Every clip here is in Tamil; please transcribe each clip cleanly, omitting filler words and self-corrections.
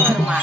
வருமா?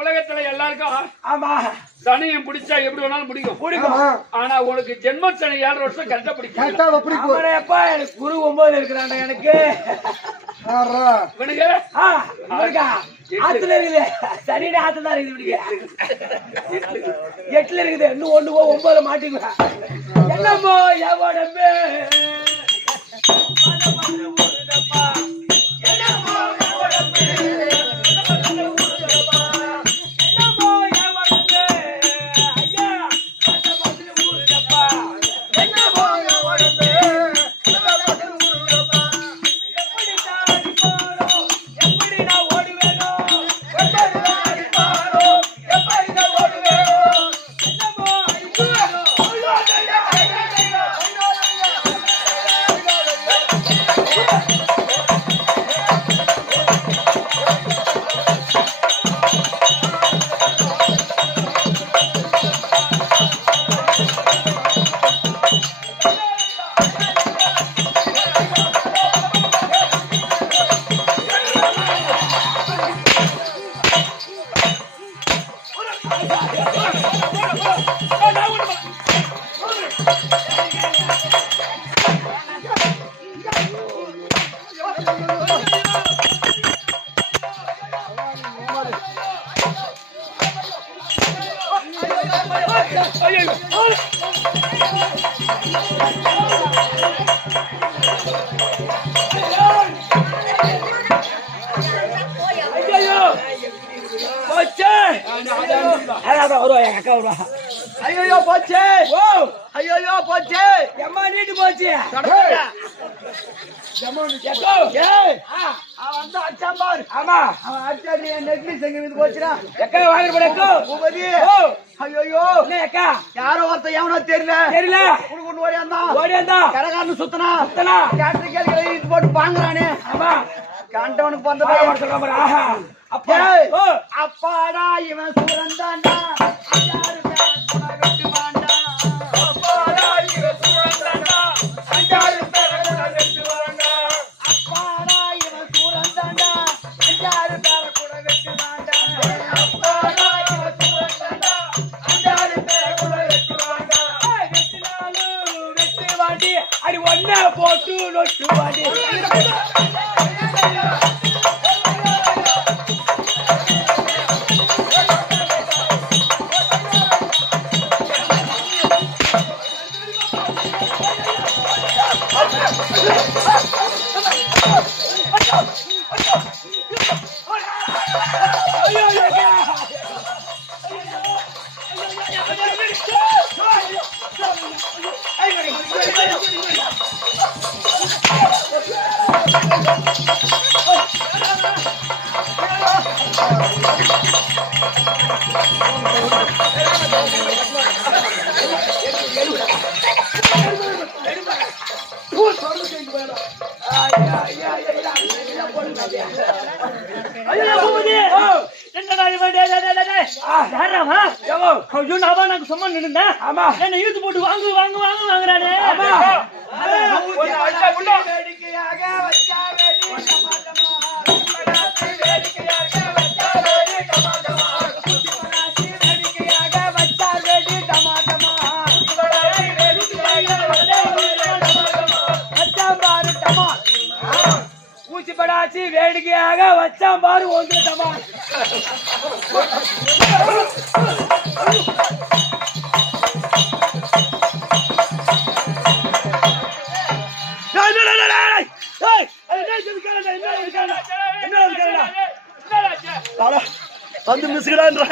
உலகத்துல எல்லாருக்கும் ஆமா சனியம் பிடிச்சா எப்படி வேணாலும் பிடிக்கும். ஆனா உனக்கு ஜென்ம சனி 7 வருஷம் கரெக்டா பிடிக்கும். எனக்கு குரு 9 இருக்கிறாங்க. எனக்கு ஆத்துல இருக்குது. சரிடா ஆத்துதான் இருக்குது. 8ல இருக்குது. இன்னும் 1 9 மாட்டிக்குவேன். என்னமோ எவடம்பே ஐயோ போச்சு. ஐயோ போச்சு. எம்மா நீட்டு போச்சு. ஆமா அவன் அடிச்சா நெக்லஸ் எங்க போச்சுடா. எக்கா வாங்கிட்டு ஐயோ அக்கா யாரோ ஒருத்தன் எவனோ தெரியல ஓடியாந்தா கரகாரனு சுத்தனா கேட்டரி கேள்வி இது போட்டு பாங்குறானே. ஆமா கண்டவனுக்கு பந்த சொல்ற அப்பா அப்பாடா இவன் சூரந்தாண்டா. அடி ஒன்ன போட்டு நொட்டு வாடி. யாராவா ஐயோ நான் நாங்க சும்மா நின்னுந்தேன் ஆமா என்ன இழுத்து போட்டு வாங்குறானே ஆமா வேடிக்கையாக வச்சா ஊசிப்படாச்சு வேடிக்கையாக வச்சான் பாரு ஒன்று டமா வந்து மிஸ்கிறான்ற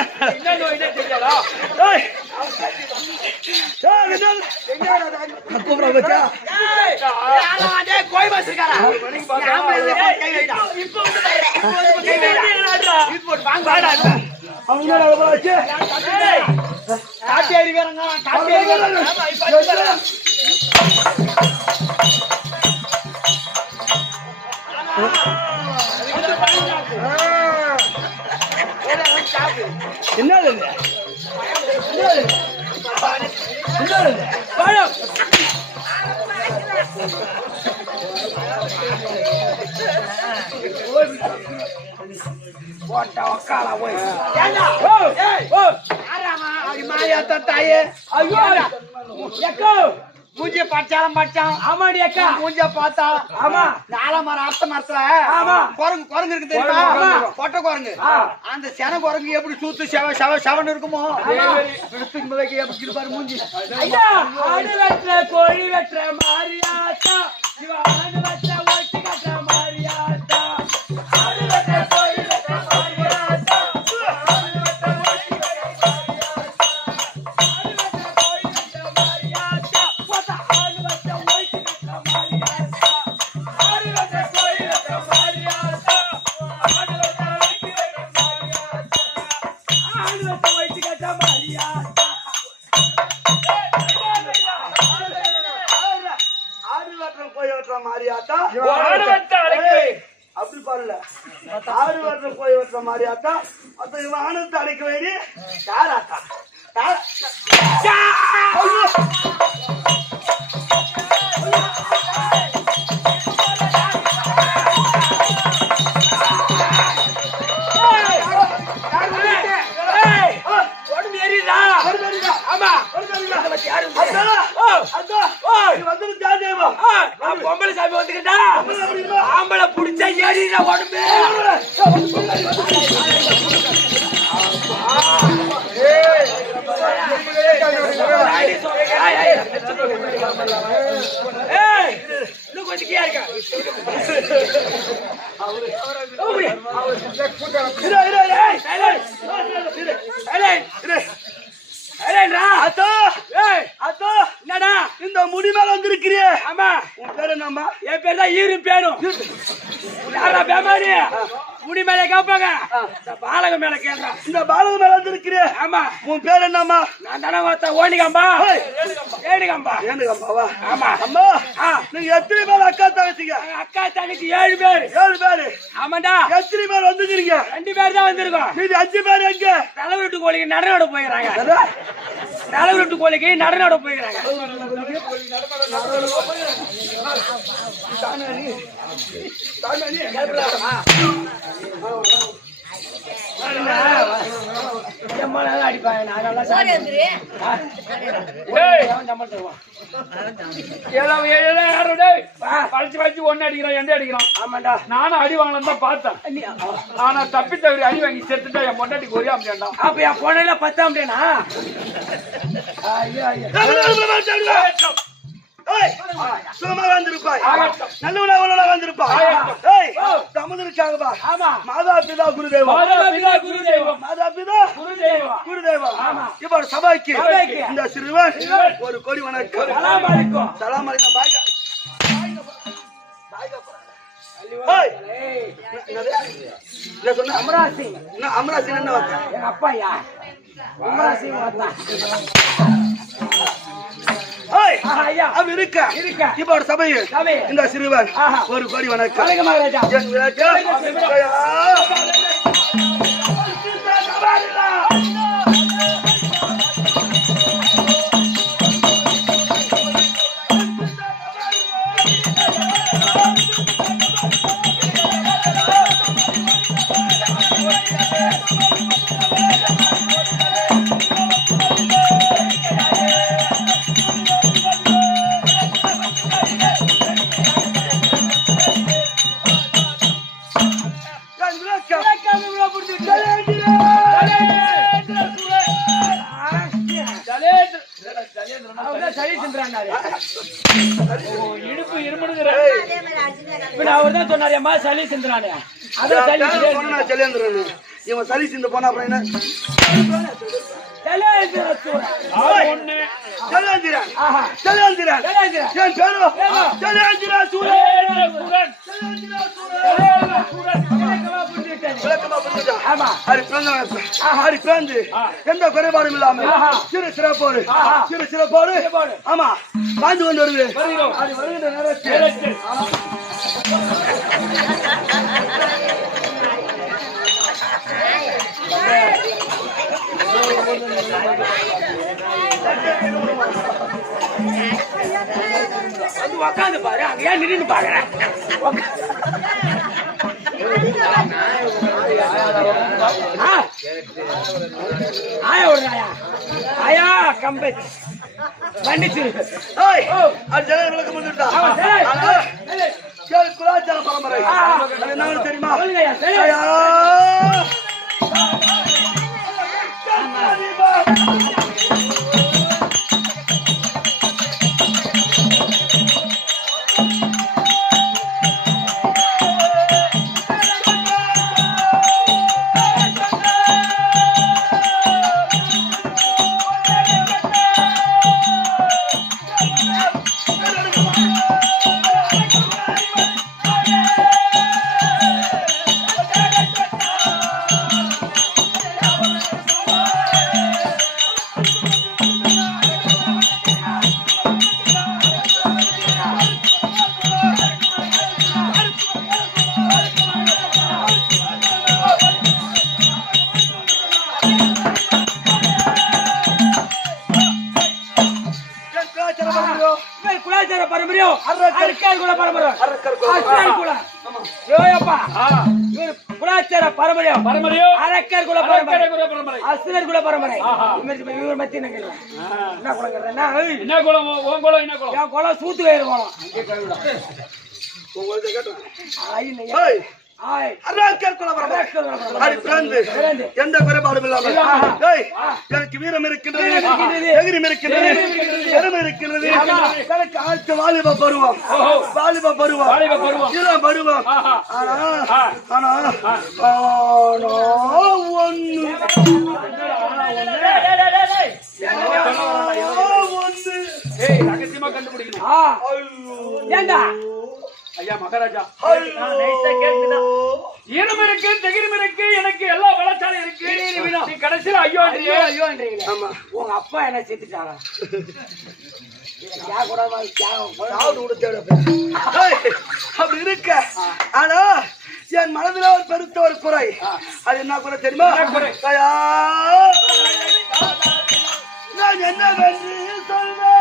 என்ன போட்டா உக்கால போய் தாயே ஐயோ எக்கோ மூஞ்சிய பச்சாலம் பச்சான் ஆமாடி அக்கா மூஞ்சிய பார்த்தா ஆமா நால மரம் அர்த்த மரத்துல ஆமா குரங்கு இருக்கு தெரியுமா பொட்டை குரங்கு அந்த சென குரங்கு எப்படி சூத்து செவன் இருக்குமோ எப்படி இருப்பாரு மூஞ்சி ஐயா ஆடு வெட்டுற கோழி வெட்டுற மாரியாத்தா ஆடு வெட்டுற ஒட்டி கட்டுற மாரியாத்தா ஆடு வெட்டுற கோழி வெட்டுற மாரியாத்தா அப்படி பாருல ஆறு வருஷம் போய் வெட்டுற மாதிரி ஆத்தா அப்ப வானத்தை அடைக்க வேண்டி யாராத்தா பொம்பளை சாமி வந்துக்கிட்டா ஆம்பளை புடிச்சா ஏறின உடம்பு இன்னும் கொஞ்சம் கீழே இருக்கா இந்த முடி மேல வந்திருக்கிறிய ஆமா உன் பேரு என்னம்மா என் பேர் தான் ஈரும் பேரும் யாரா பேமாரி முடி மேல கேட்பாங்க இந்த பாலக மேல கேட்கறான் இந்த பாலக மேல வந்திருக்கிறிய ஆமா உன் பேர் என்னம்மா நான் தானே ஒருத்த ஓணிகம்பா ஏனுகம்பாவா ஆமா அம்மா நீங்க எத்தனை பேர் அக்கா தங்கச்சிங்க அக்கா தங்கச்சி 7 பேர் ஆமாண்டா எத்தனை பேர் வந்துக்கிறீங்க 2 பேர் தான் வந்திருக்கோம் இது 5 பேர் எங்க தலைவருட்டு கோழிக்கு நடனோட போயிடறாங்க தலைவருட்டு கோழிக்கு நடனோட போயிடறாங்க நானும் அடி வாங்கலாம் தான் பார்த்தேன் ஆனா தப்பி தவறி அடி வாங்கி செத்துட்டா என் பொண்டாட்டிக்கு ஒரே அம்மையா அப்ப என் பொண்ணையில 10 அம்மையானா சும்மா வந்திருப்பாய் நல்லவனா வந்திருப்பாய் தமிழுக்காகவா மாதா பிதா குருதேவா இப்ப சபைக்கு இந்த சிறுவன் ஒரு கோடி வணக்கம் சலாம் அலைக்கும் அமராசி என்ன எங்க அப்பாயா அமராசி இப்ப ஒரு சபையில் இந்த சிறுவன் ஒரு கோடி வணக்கம் மகாராஜா சளி தின்றான்னாரு. இடுப்பு இருமுடுகிற இப்ப அவர் தான் சொன்னாரு அம்மா சளி தின்றானே. அதான் சளி சலியந்திரன் இவன் சளி சிந்து போனா அப்புறம் என்ன ஒண்ணு சலியந்திரன் சலியந்திரன் என் பேரு சலியந்திரன் சூரன் எந்த குறைபாடும் இல்லாம சிறு சிறப்போடு சிறு சிறப்போடு ஆமா வாழ்ந்து கொண்டு வருது அது வருகின்ற நேரத்தில் உக்காந்து பாரு அங்க ஏன் நின்று பாக்குறேன் ஆயா விடுறாயா ஆயா கம்பை மன்னிச்சு அது ஜன விளக்கம் வந்துட்டா குலாச்சார பரம்பரை என்ன தெரியுமா குலாச்சார பரம்பரையோ அரக்கர் குல பரம்பரை குலாச்சார பரம்பரையோ பரம்பரையோ அரக்கர் குல பரம்பரை பரம்பரை அசுரர் குல பரம்பரை இவர் மத்தி என்ன குலம் என்ன குலம் உன் குலம் என்ன குலம் என் குலம் சூத்து வேறு குலம் எந்த குறைபாடும் இல்லாமல் எனக்கு வீரம் இருக்கின்றது எகிரியம் இருக்கின்றது பெருமை இருக்கின்றது எனக்கு ஆட்சி வாலிப பருவம் இளம் பருவம் ஆனா ஒண்ணு ரகசியமா கண்டுபிடிக்கணும் ஏண்டா ஐயா மகாராஜா ஈரம் இருக்கு தகிரம் இருக்கு எனக்கு எல்லா வளச்சாலை இருக்கு நீ கடைசியில் ஐயோன்றீங்க உங்க அப்பா என்ன சேர்த்துட்டாங்க அப்படி இருக்க ஆனா என் மனதில் ஒரு பெருத்த ஒரு குறை அது என்ன குறை தெரியுமா நான் என்னவென்று சொல்வேன்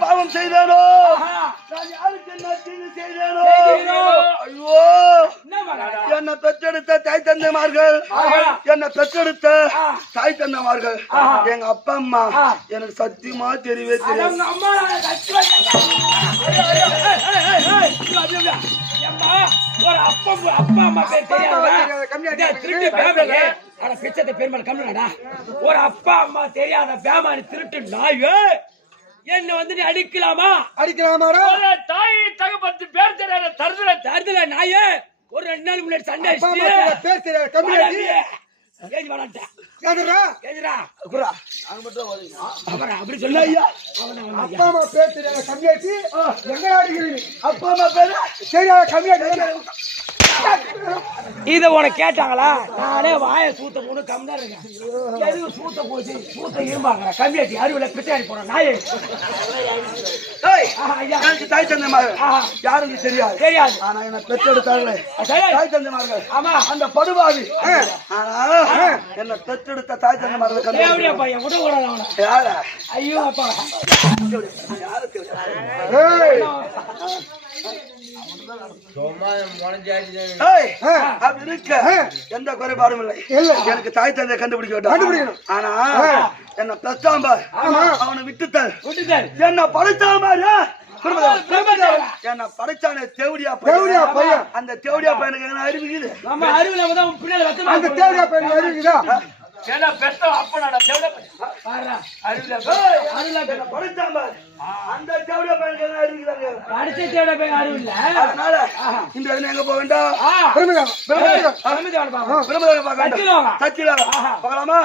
பாவம் செய்தானோ நான் யாருக்கு என்ன தீங்கு செய்தேனோ ஐயோ என்னை பெற்றெடுத்த தாய் தந்தைமார்கள் என்னை பெற்றெடுத்த தாய் தந்தைமார்கள் எங்க அப்பா அம்மா எனக்கு சத்தியமா தெரியவே தெரியாது ஒரு அப்பா அம்மா பேர் தெரியாத ஒரு அப்பா அம்மா தெரியாத பேமானி திருட்டு நாயு என்ன வந்து நீ அடிக்கலாமா தாய் தகப்பத்து பேர் தெரியாத தருதல நாயே ஒரு 2 நாள் முன்னாடி சண்டை பேர் தெரியாது கம்யூனிட்டி அப்படி சொல்ல அப்பா அம்மா பேர் தெரியாத கம்யூனிட்டி எங்க அடிக்கிறீங்க அப்பா அம்மா பேர் தெரியாத கம்யூனிட்டி இத உனக்கு கேட்டாங்களா? நானே வாய சூத்த போட்டு கம்மியா இருக்கேன். எதுக்கு சூத்த போச்சு? சூத்த இரும்பாங்க கம்மியாச்சு அருவில பிச்சை போறேன் நாயே. எனக்கு தாய் தந்தைமார்கள் யாருக்கு தெரியாது தெரியாது. ஆனா என்ன பெற்றெடுத்தார்களே தாய் தந்தைமார்கள். ஆமா அந்த படுபாவி ஆனா என்ன பெற்றெடுத்த தாய் தந்தைமார்கள் தேவடியா பையன் விட கூடாது அவனை. யாரா? ஐயோ அப்பா யாருக்கு அப்படி இருக்க எந்த குறைபாடும் இல்லை. எனக்கு தாய் தந்தையை கண்டுபிடிக்கணும். ஆனா என்ன பெற்றாம்பார் அவனை விட்டுத்தார். என்ன படைச்சாம்பார் என்ன படைச்சானே தேவடியா பையன். அந்த தேவடியா பையனுக்கு என்ன அறிவிக்குது? நம்ம அறிவுல அந்த தேவடியா பையன் அறிவிக்குதா? அதனால இந்த எங்க போக வேண்டாம். பார்க்கலாமா?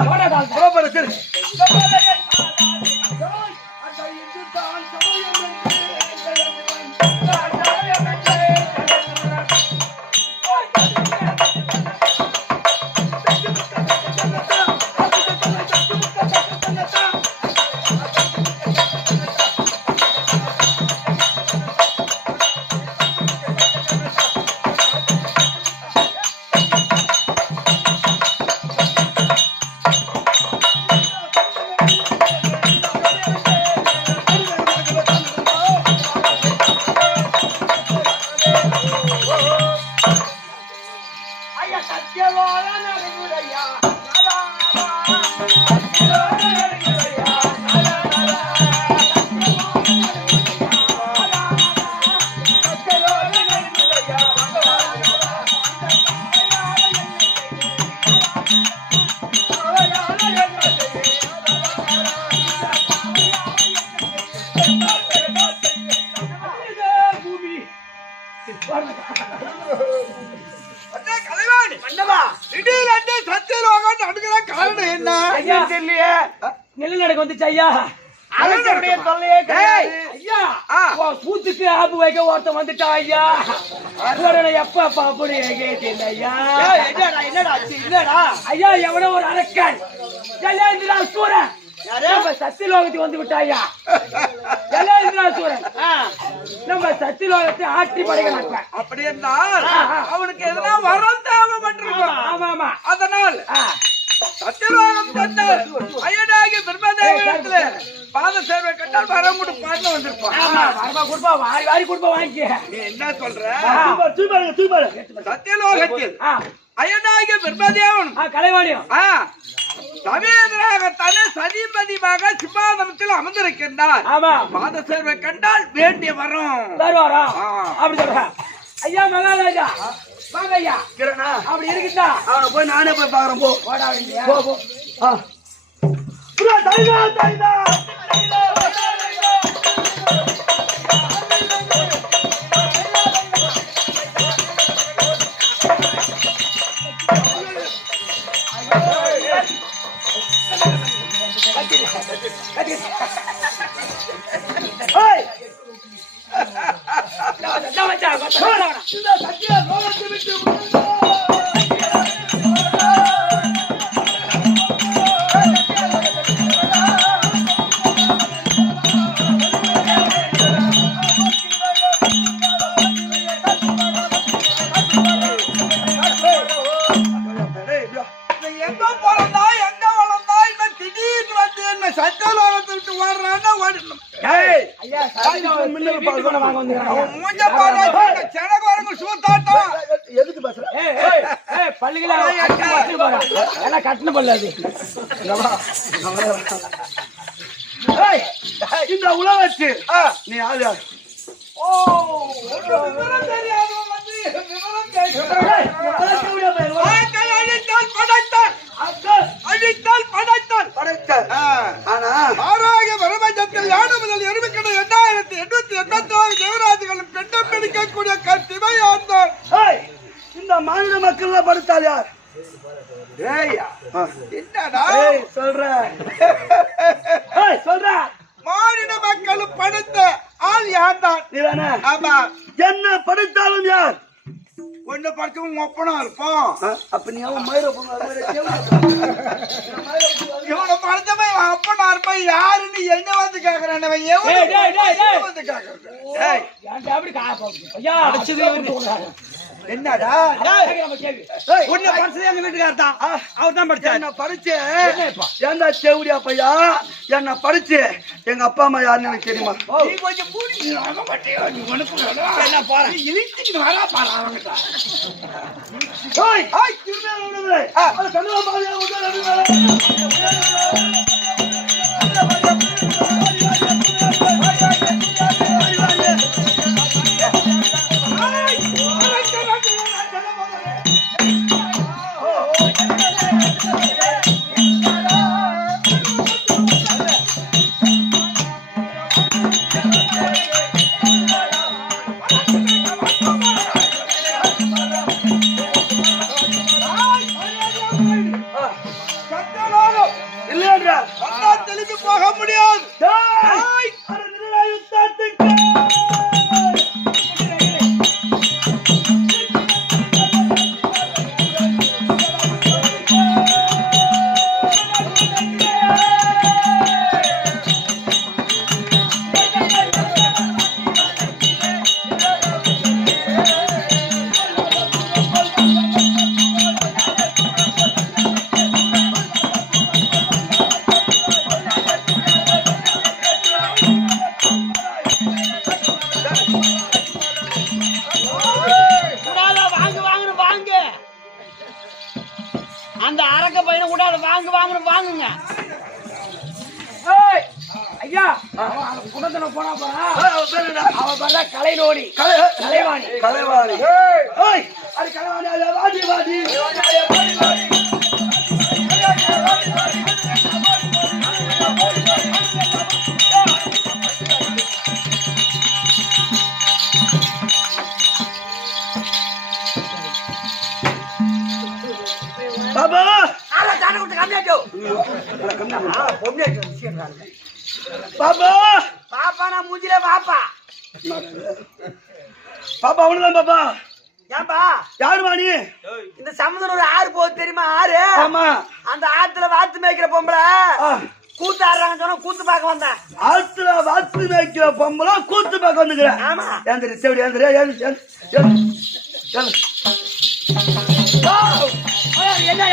நிலநடுக்கம் வந்துச்சு ஐயா. சூத்துக்கு ஆப்பு வைக்க ஒருத்தன் வந்துட்டா ஐயா. எப்ப அப்படி ஐயா ஐயா எவனோ ஒரு அரக்கன் சூரன் சத்தியலோகத்துக்கு வந்து விட்டாயா. சூரன் நம்ம சத்தியலோகத்தை ஆட்சி படைக்க அப்படி என்றால் அவனுக்கு எதனா வரம் தேவைப்பட்டிருக்கும். ஆமா ஆமா அதனால் சத்தியலோகம் சென்றால் அயனாகி பிரம்மதேவனிடத்திலே பாத சேவை கண்டால் வரம் கொடுப்பான்னு வந்திருப்பான். வாரி வாரி கொடுப்பா வாங்கி. நீ என்ன சொல்ற? சத்தியலோகத்தில் அயனாகி பிரம்மதேவன் கலைவாணியம் சமேதராக தன சதிபதியாக சிம்மாதனத்தில் அமர்ந்திருக்கின்றார். பாத சேவை கண்டால் வேண்டிய வரம் தருவாரா? அப்படி சொல்ற ஐயா மகாராஜா வாங்க ஐயா. அப்படி இருக்குதா? போய் நானே போய் பாக்குறேன். எங்க போறதா எங்க வளர்ந்தா இந்த திடீர்னு வந்து என்ன சத்தியலோகத்தை விட்டு ஓடுறான்னா ஓடணும். எதுக்கு பேசுற? கட்டின பல்லாது இந்த உலகத்து நீ ஆளு. அழித்தால் படைத்தால் ஆனா ஆறாக பிரபஞ்சத்தில் யாரு முதல் எருமைக்கடை 2886 தேவராஜர்களும் பெண்டம் பிடிக்கக்கூடிய கத்திவை ஆண்டார். இந்த மாநில மக்கள் படுத்தால் யார்? சொல்ற மாநில மக்களும் படுத்த ஆள் யார் தான்? ஆமா என்ன படைத்தாலும் யார்? ஒண்ணு படிச்சவங்க ஒப்பனா இருப்பான். அப்ப நீ அவன் மயிர போங்க இவனை படிச்சவன் அப்பனா இருப்பான். யாருன்னு என்ன வந்து கேக்குறான்? வந்து கேக்குறேன். என்னடா உன்னை படிச்சது எங்க வீட்டுக்காரர் தான். அவர் தான் படிச்சார். என்ன படிச்சு ஏண்டா செவடியா பையா? என்ன படிச்சு எங்க அப்பா அம்மா யாருன்னு எனக்கு தெரியுமா? நீ கொஞ்சம் என்ன பாரு இழுத்துட்டு வரா பாரு அவங்கிட்ட. தெளிந்து போக முடியாது. அந்த அரக்க பையனை கூட அதை வாங்குங்க. ஐயா குணத்துல போனா போறா அவன் பேர் கலைவாணி. கலைவாணி பாபா பாபா பாப்பா நான் மூஞ்சில வாப்பா. பாப்பா அவனுதான் பாப்பா. ஏன்பா யாருமா நீ? இந்த சமுதிரம் ஒரு ஆறு போகுது தெரியுமா? ஆறு. ஆமா. அந்த ஆத்துல வாத்து மேய்க்கிற பொம்பளை கூத்து ஆடுறாங்க சொன்னா கூத்து பார்க்க வந்தேன். ஆத்துல வாத்து மேய்க்கிற பொம்பளை கூத்து பார்க்க வந்துக்கிறேன். ஆமா. ஏந்திரி செவடி ஏந்திரி என்ன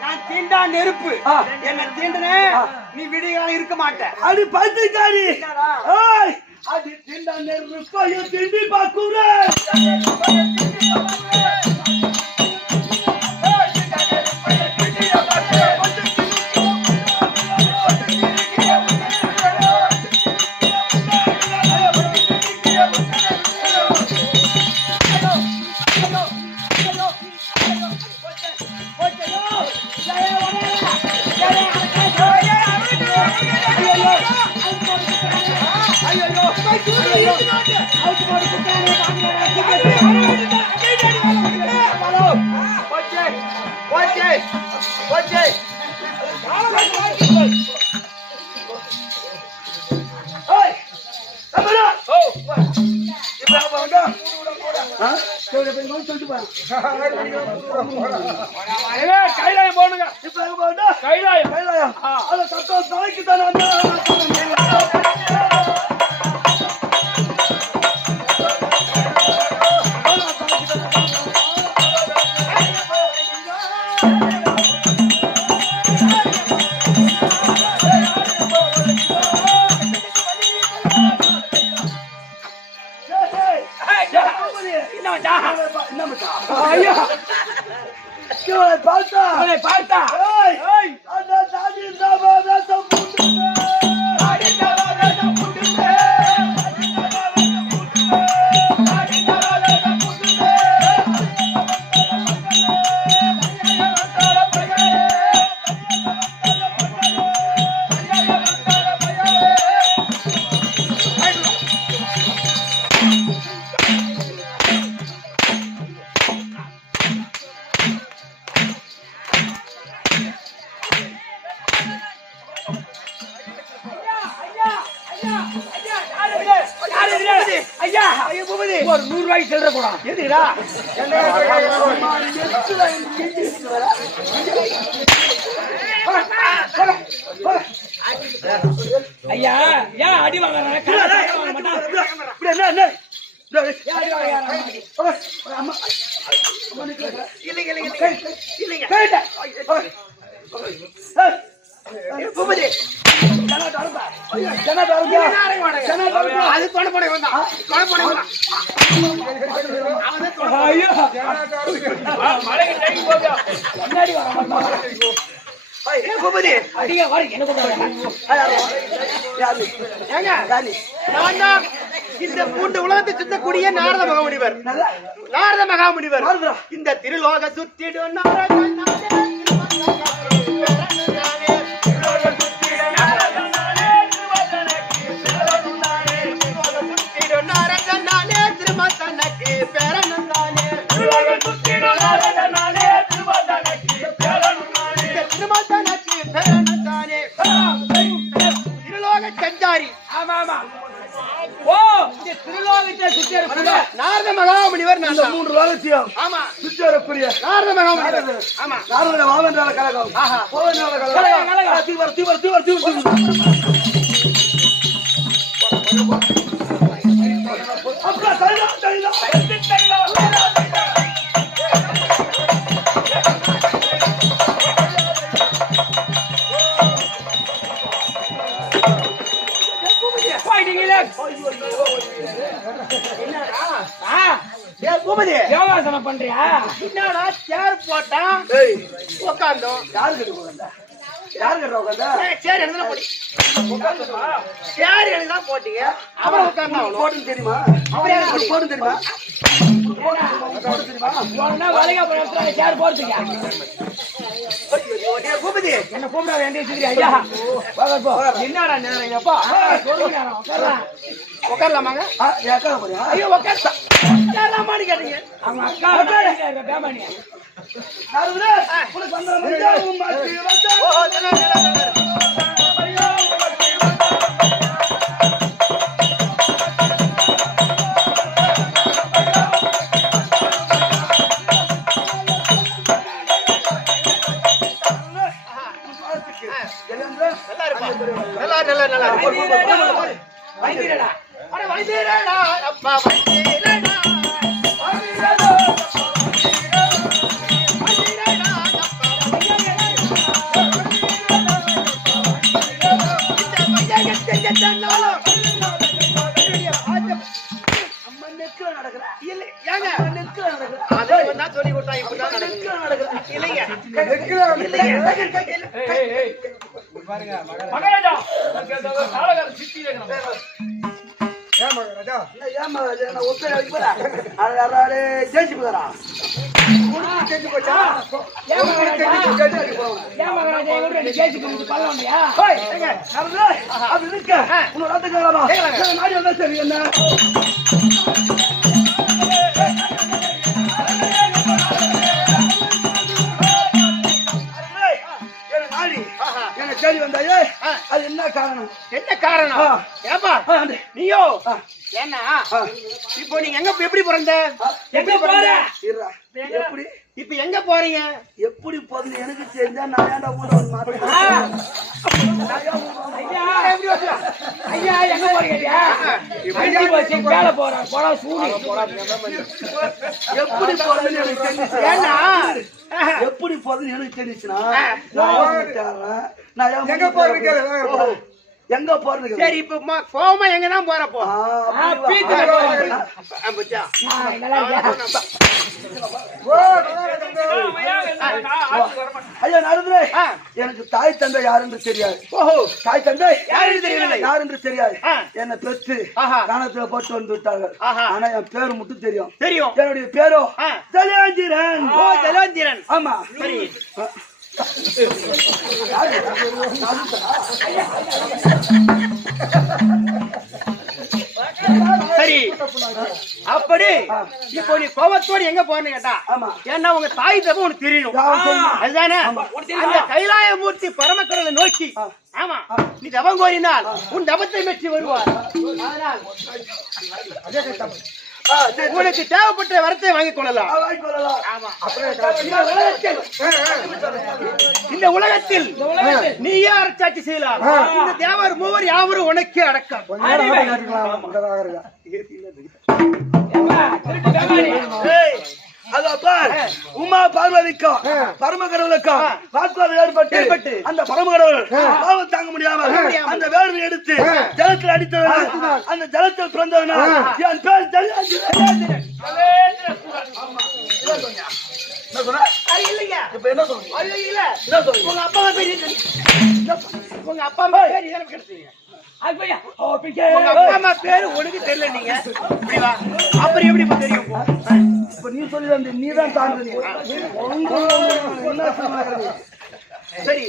நான் தீண்டா நெருப்பு. என்ன தீண்டனே நீ விடிகாலம் இருக்க மாட்டேன். அது பத்திரிக்காரி அது தீண்டா நெருப்பு திண்டி பாக்குற கைலாயம் போனுங்க. கைலாயம் தலைக்கு தானே பார்த்தா அவனை பார்த்தா ஏய் ஏய் அந்த தாடி தாவதம் புட்டுமே தாடி தாவதம் புட்டுமே தாடி தாவதம் புட்டுமே ஐயா ஐயா பூபதி ஒரு 100 ரூபாய்க்கு செல்ற கூட எதுடா ஐயா ஏன் அடி வாங்குறாங்க இப்படி என்ன என்ன அம்மா பூபதி அது தொட போட வந்தான் ஐயோ மலைக்கு டைம் போங்க. முன்னாடி வர பூபதி அடிங்க வாடி என்ன பண்ணுவாங்க நான் தான் இந்த மூன்று உலகத்தை சுத்தக்கூடிய நாரத மகாமுனிவர் நாரத மகாமுனிவர் இந்த திருலோக சுத்திடும் சஞ்சாரி ஆமா ஆமா ஓ இந்த திருலோகத்தை சுத்தி நாரத மகாமுனிவர் நான் தான். 3 ரகசியம் ஆமா சுற்றக்கூடிய நாரத மகாமுனிவர் ஆமா நாரத வாவன்றால கலகம் ஆஹா போவன்றால கலகம் தீவர் அப்பா தள்ளா போயிட்டீங்களே பூபதி யோகாசனம் பண்றியா என்னடா சேர் போட்டான் ஏய் உட்காந்தோம் யாரு கிட்ட உட்கார்ந்தா யாரு கிட்ட உட்கார்ந்தா சேர் எழுதுனா போடி சேர் எழுதுனா போட்டீங்க அவன் உட்கார்ந்தா போடுன்னு தெரியுமா அவன் போடுன்னு தெரியுமா உடனே வளைகா பழத்துல சேர் போறதுக்கா பூபதி என்ன கூப்பிட வேண்டிய சித்திரி ஐயா போ என்னடா நேரம் எப்பா சொல்லுங்க உட்கார்றேன் உட்காரலாமாங்க ஏக்கா போறியா ஐயோ உட்காரலாமான்னு கேட்டீங்க அவங்க அக்கா பேமானியா யாருடா உனக்கு வந்தற மரியா உம்மாச்சி வந்தா ஓ நல்லா வைத்தியடா அட வைத்தியரடா அப்பா வைத்தியரடா சொல்லி கொடுத்தா இப்பதான் இல்லைங்க மகாராஜா சாலகார சித்தி ஏமா நான் ஒப்பே வைப்படா அரே ஜெயிச்சு போறா ஜெயிச்சு போச்சா ஏன் மகாராஜா இவரு கேசி பண்ணி பல்லவண்டியா ஹேய் எங்க யாருடா அப்படி நிக்க உன்னோட வந்து கேளமா நாடி வந்தா சரி என்ன தேடி வந்தாயே அது என்ன காரணம் என்ன காரணம் ஏப்பா நீயோ ஏன்னா இப்போ நீங்க எங்க எப்படி பிறந்த எங்க போற எப்படி இப்ப எங்க போறீங்க எப்படி போறது எனக்கு தெரிஞ்சா நான் ஏன்டா ஊட மாட்டேன் ஐயா எங்க போறீங்க வேலை போறேன் போடா சூடி எப்படி போறதுன்னு எனக்கு தெரிஞ்சு ஏன்னா எப்படி போறதுன்னு எனக்கு தெரிஞ்சுச்சுன்னா நான் எங்க போறேன் எங்க போறது சரி இப்ப போமா எங்கதான் போறப்போ ஐயா நடுதுரை எனக்கு தாய் தந்தை யார் என்று தெரியாது. தாய் தந்தை யார் என்று தெரியாது. என்னை பெற்று கணத்துல போட்டு வந்து விட்டார்கள். ஆனா என் பேரு மட்டும் தெரியும். என்னுடைய பேரோ ஜலயாந்திரன். ஜலயாந்திரன். ஆமா. சரி, அப்படி இப்போ நீ கோபத்தோடு எங்க போறேன்னு கேட்டா, ஏன்னா உங்க தாய் தப்ப உனக்கு தெரியணும். அதுதானே அந்த கைலாயமூர்த்தி பரமக்கடலை நோக்கி ஆமா நீ தபம் கோரினால் உன் தபத்தை மெச்சி வருவார். உனக்கு தேவைப்பட்ட வரத்தை வாங்கிக் கொள்ளலாம். இந்த உலகத்தில் நீயே அரசாட்சி செய்யலாம். இந்த தேவர் மூவர் யாவரும் உனக்கு அடக்கம். உமா பார்வதிக்கும் பரமகடவுளுக்கும் வாக்குவாதம் ஏற்பட்டு அந்த பரமகடவுள் பாவம் தாங்க முடியாமல் அந்த வேர்வை எடுத்து ஜலத்தில் அடித்தவர்கள் அந்த ஜலத்தில் பிறந்தவனால் என் பேர் ஜலயாந்திரன். உங்க அப்பா அம்மா பேரு எனக்கு கிடைச்சீங்க. உங்க அப்பா அம்மா பேரு உனக்கு தெரியல. நீங்க அப்புறம் எப்படி தெரியும்? இப்ப நீ சொல்லி நீதான் தாங்க. சரி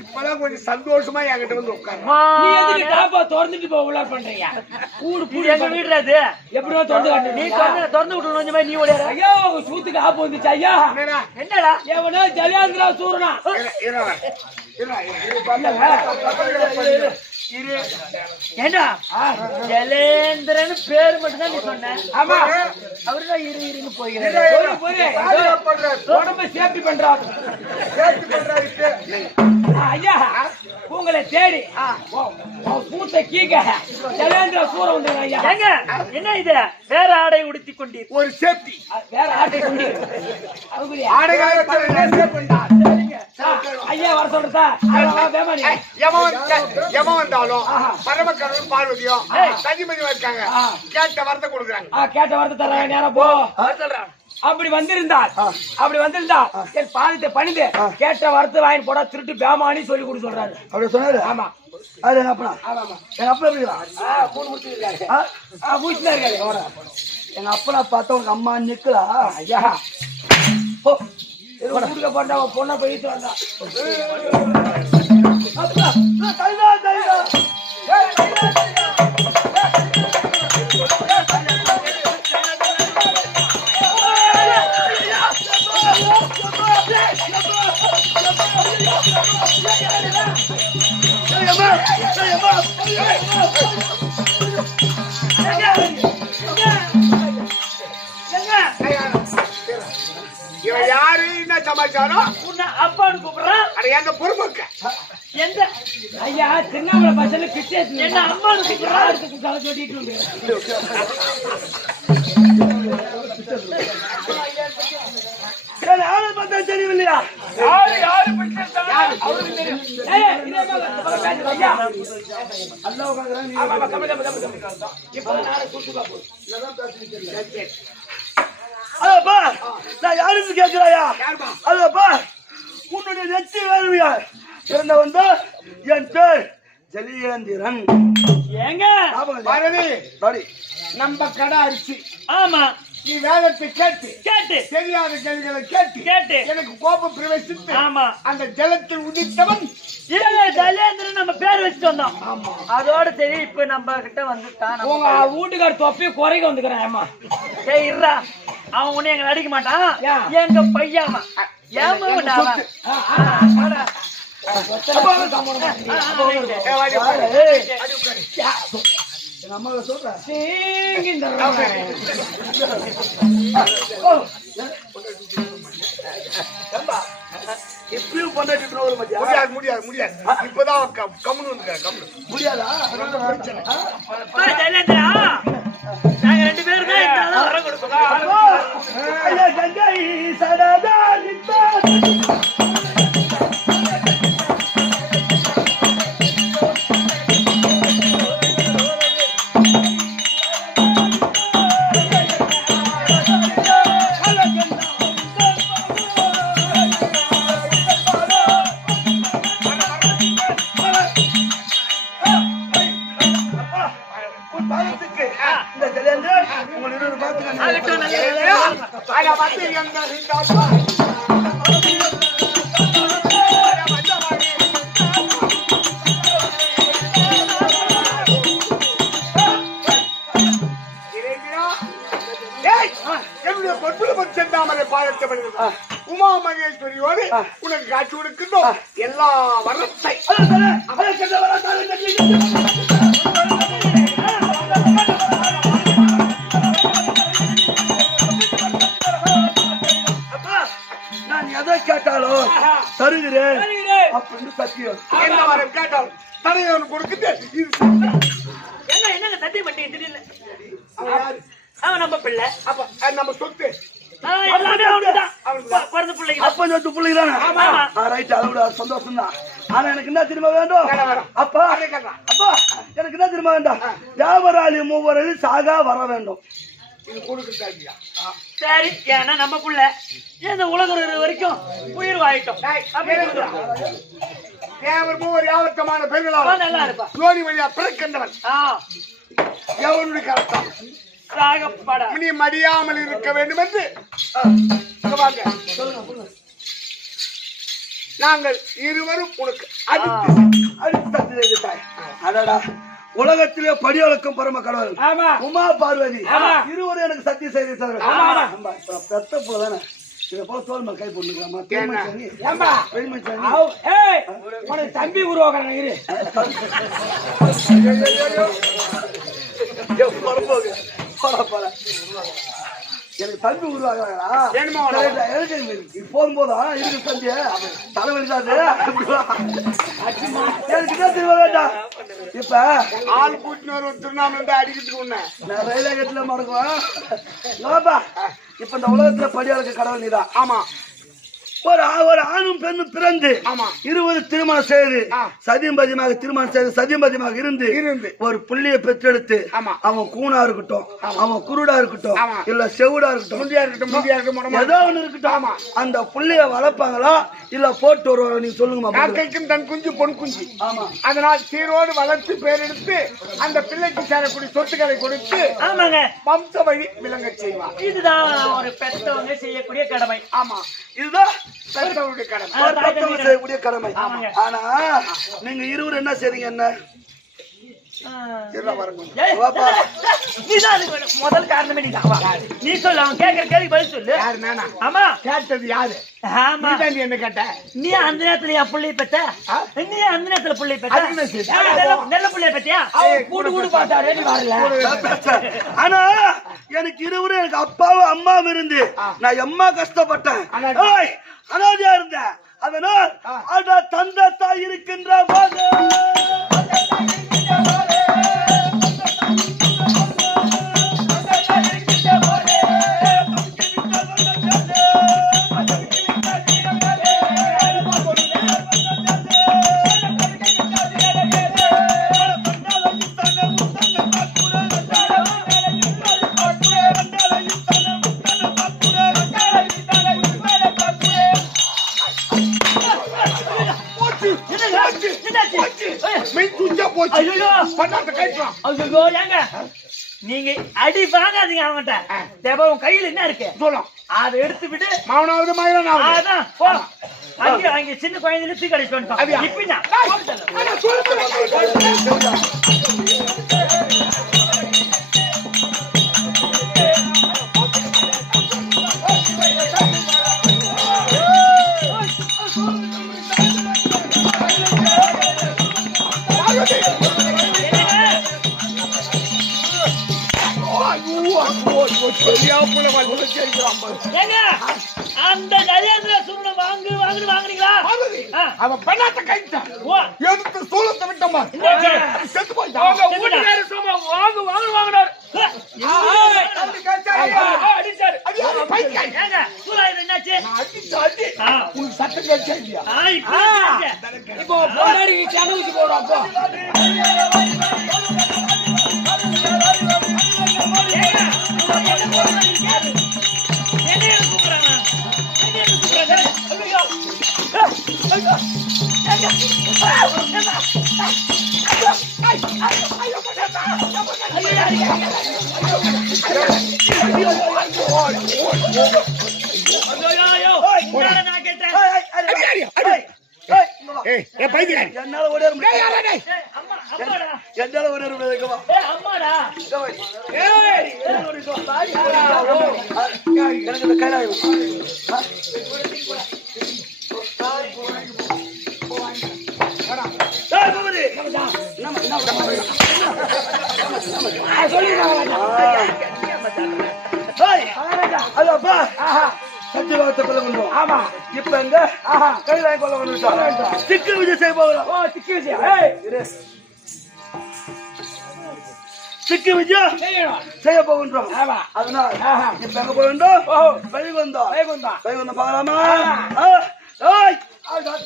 இப்பதான் கொஞ்சம் சந்தோஷமா என்கிட்ட வந்து உட்காரு. திறந்துட்டு போ உள்ள பண்றீங்க. கூடு கூடு எங்க வீடுல அது எப்படியோ திறந்து நீ திறந்து விட்டு கொஞ்சமா நீ ஓடியா. ஐயோ சூத்துக்கு ஆப்பு வந்துச்சு. ஐயா என்னடா எவனோ ஜலியாந்திரா சூரனா ஏண்டா ஜலேந்திரன் பேர் மட்டும் தான் நீ சொன்ன. ஆமா அவருதான் இரு போய்கிறாரு. உடம்பு சேஃப்டி பண்றாரு. ஐயா உங்களை தேடி பூத்த கீக்க ஜலேந்திர சூர வந்து ஐயா என்ன இது வேற ஆடை உடுத்தி கொண்டு ஒரு சேஃப்டி வேற ஆடை கொண்டு ஐயா வர சொல்றதா எவன் வந்தாலும் பரமக்கடவுள் பார்வதியும் சதிமதி இருக்காங்க. கேட்ட வார்த்தை கொடுக்குறாங்க. கேட்ட வார்த்தை தர்றாங்க. நேரம் போ சொல்றான். அப்படி வந்திருந்தால் என் பாதத்தை பணிந்து கேட்ட வார்த்தை வாங்கி போடா திருட்டு பேமானி சொல்லி கொடுத்து சொல்றாரு. அப்படி சொன்னாரு. ஆமா அது எங்க அப்பா எங்க அப்பா இருக்காரு. எங்க அப்பனா பார்த்தா உங்க அம்மா நிக்கலா. ஐயா கொடுக்க போட்டா பொண்ணை போயிட்டு வந்தா இவன் யாரு என்ன சமாச்சாரம்? அப்பான்னு கூப்பிடுறான். அட எங்க பொறுப்புக்க எந்த ஐயா திருநாமலை பஸ்ல கிட்டே என்ன அம்மானு கூப்பிடுறான். சொல்லிட்டு யாரு பார்த்தா தெரியவில்லையா? யாரு அதப்பா நான் யாருக்கு கேட்கிறாயா? அதப்பா உன்னுடைய நெச்சி வேள்வியா பிறந்த வந்தா என் பேர் ஜலியேந்திரன். ஏங்க பாரதி நம்ம கடை அரிசி. ஆமா நீ வேதத்தை கேட்டு தெரியாத கேள்விகளை கேட்டு எனக்கு கோபம் பிரவேசித்து ஆமா அந்த ஜலத்தில் உதித்தவன் ஜலேந்திரன் நம்ம பேர் வச்சுட்டு வந்தோம். அதோட சரி இப்ப நம்ம கிட்ட வந்துட்டான். உங்க வீட்டுக்கார தொப்பி குறைக்க வந்துக்கிறேன். ஏமா ஏய் இருடா அவன் உன்னை எங்க அடிக்க மாட்டான். எங்க பையன் ஏமா எங்க அம்மாவை சொல்றேன் இப்பயும் பொண்டாட்டி ஒரு மத்தியா முடியாது முடியாது முடியாது இப்பதான் கம்முன்னு வந்துருக்காரு கம்முன்னு முடியாதா ஜெயலலிதா நாங்க 2 பேரும் தான் இந்த வர கொடுப்போம் ஐயா கங்கை சடாதா நித்தா உமா மகேஸ்வரியோடு உனக்கு காட்சி கொடுக்கணும் எல்லா வரத்தை நான் எதை கேட்டாலும் தருகிறேன் அப்படின்னு சத்தியம். என்ன வரம் கேட்டாலும் தரையவன் கொடுக்குது என்னங்க சத்தியம் பண்ணி திடீர்னு அவன் நம்ம பிள்ளை அப்ப நம்ம சொத்து எல்லாமே அவனுக்குதான் பிறந்த பிள்ளைங்க அப்ப சொத்து பிள்ளைதானே ரைட் அதை விட சந்தோஷம் தான். ஆனா எனக்கு என்ன திரும்ப வேண்டும் அப்பா அப்பா எனக்கு என்ன திரும்ப வேண்டாம் வியாபாரி மூவரையும் சாகா வர வேண்டும். இது கொடுக்குறாங்க சரி ஏன்னா நம்ம புள்ள இந்த உலகம் இருக்கிற வரைக்கும் உயிர் வாயிட்டோம் தேவர் மூவர் யாவத்தமான பெண்களாக நல்லா இருப்பா ஜோதி வழியா பிறக்கின்றவன் எவனுடைய கருத்தம் ராகப்படா நீ மடியாமல் இருக்க வேண்டும் என்று நாங்கள் இருவரும் உனக்கு அடடா உலகத்திலே படியொழுக்கும் பரம கடவுள் உமா பார்வதி இருவரும் எனக்கு சத்தியம் செய்து பெத்த போதானே இதை போல தோல் மேல் கை போட்டுக்கலாமா தம்பி உருவாக்குறாங்க இரு எனக்கு தம்பி உருவாக்குறாங்களா போகும்போதா இருக்கு தம்பி தலைவலிதாது எனக்கு தான் திரும்ப வேண்டாம். இப்ப ஆள் கூட்டினு திருநாம அடிக்கிறதுக்கு உன்ன நான் ரயில்வே கேட்ல மறக்குவேன். இப்ப இந்த உலகத்துல படியாளுக்கு கடவுள் நீதான். ஆமா ஒரு ஆணும் பெண்ணும் பிறந்து ஆமா 20 திருமணம் செய்து சதியம்பதியமாக திருமணம் செய்து சதியம்பதியமாக இருந்து ஒரு புள்ளிய பெற்றெடுத்து அவன் கூணா இருக்கட்டும் அவன் குருடா இருக்கட்டும் இல்ல செவுடா இருக்கட்டும் ஏதோ ஒண்ணு இருக்கட்டும் அந்த புள்ளிய வளர்ப்பாங்களா இல்ல போட்டு வருவாங்க நீங்க சொல்லுங்க. தன் குஞ்சு பொன் குஞ்சு அதனால் சீரோடு வளர்த்து பேரெடுத்து அந்த பிள்ளைக்கு சேரக்கூடிய சொத்துக்களை கொடுத்து ஆமாங்க வம்ச வழி விளங்க செய்வான். இதுதான் ஒரு பெற்றவங்க செய்யக்கூடிய கடமை. ஆமா இதுதான் பெற்றவருடைய கடமை செய்யக்கூடிய கடமை. ஆனா நீங்க இருவரும் என்ன செய்றீங்க? என்ன முதல் காரணமே நீ சொல்லு. அவன் கேட்கிற கேள்வி பதில் சொல்லு. ஆமா கேட்டது யாரு? என்ன கேட்ட? நீ அந்த நேரத்துல என் பிள்ளைய பெற்ற? நீ அந்த நேரத்துல பிள்ளைய பெற்ற? நல்ல பிள்ளைய பெற்றியா? கூடு கூடு பார்த்தாரு வரல. ஆனா எனக்கு இருவரும் எனக்கு அப்பாவும் அம்மாவும் இருந்து நான் எம்மா கஷ்டப்பட்டேன், அனாதையா இருந்தேன். அதனால் தந்தை தாய் இருக்கின்ற போது நீங்க அடி வாங்காதீங்க அவங்ககிட்ட. உன் கையில என்ன இருக்கு சொல்லும் அதை எடுத்து விட்டு மாவனாவது அதான் போலாம். அங்க சின்ன குழந்தைல தூக்கி அடிச்சு வந்துட்டோம். இப்ப ஏங்க அந்த கஜேந்திர சூரனை வாங்குறீங்களா? அவன் பெண்ணாத்த கைட்டான் ஓ, எடுத்து சூளத்தை விட்டமா என்னாச்சு? செத்து போயிட்டான் அவங்க வீட்டுக்காரர் சும்மா வாங்கினாரு அடிச்சாரு. ஏங்க சூராயுதம் என்னாச்சு? ஆ. உனக்கு சட்டம் கேட்க இல்லையா இப்போ என்னாச்சு? இப்போ போராடி கனவுக்கு போறோம் அப்போ ஏங்க, என்ன போறாங்க? என்னைய கூப்பிடுறாங்க. என்னைய கூப்பிடுறாங்க. ஐயோ. என்னால ஓடிட முடியாது அம்மாடா. என்னால ஓடிட முடியாது அம்மாடா. எனக்கு இந்த கைலாயம் அப்பா சத்தியவாதத்தை கொள்ள கொண்டோம். ஆமா இப்ப எங்க கைலாயம் கொள்ள கொண்டு சிக்கு விஜய் செய்ய போகிறோம். ஓ திக்கி விஜய் சிக்கு விஜய் செய்யணும் செய்ய போகின்றோம். ஆமா அதனால் இப்ப எங்க போக வேண்டும்? வைகுந்தம். வைகுந்தம் வைகுந்தம் பார்க்கலாமா? ஏய்,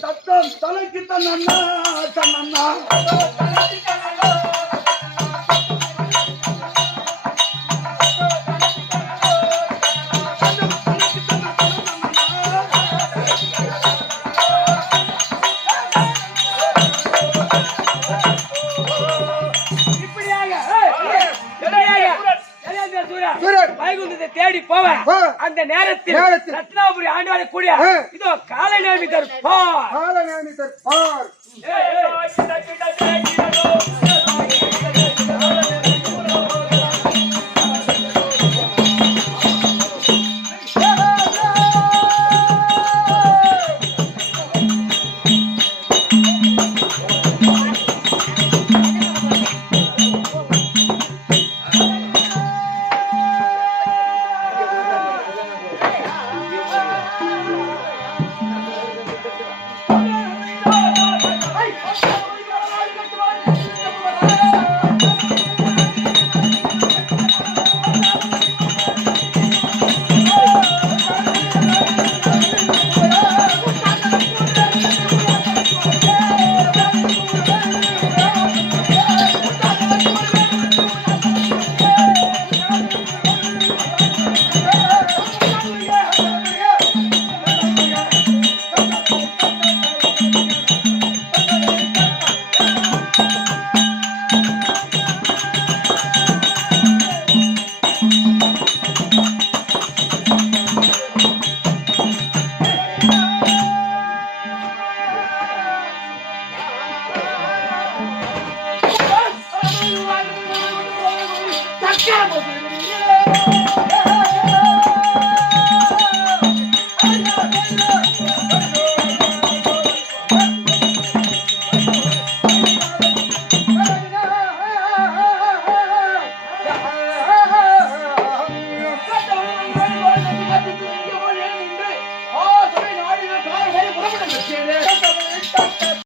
தத்தம் தலைக்கு தன்னண்ணா தன்னண்ணா வைகுந்தத்தை தேடி போவேன். அந்த நேரத்தில் ரத்னாபுரி ஆண்டாளை கூடிய இதோ காலை நேமித்தர் பார். கால நேமித்தர் பார்.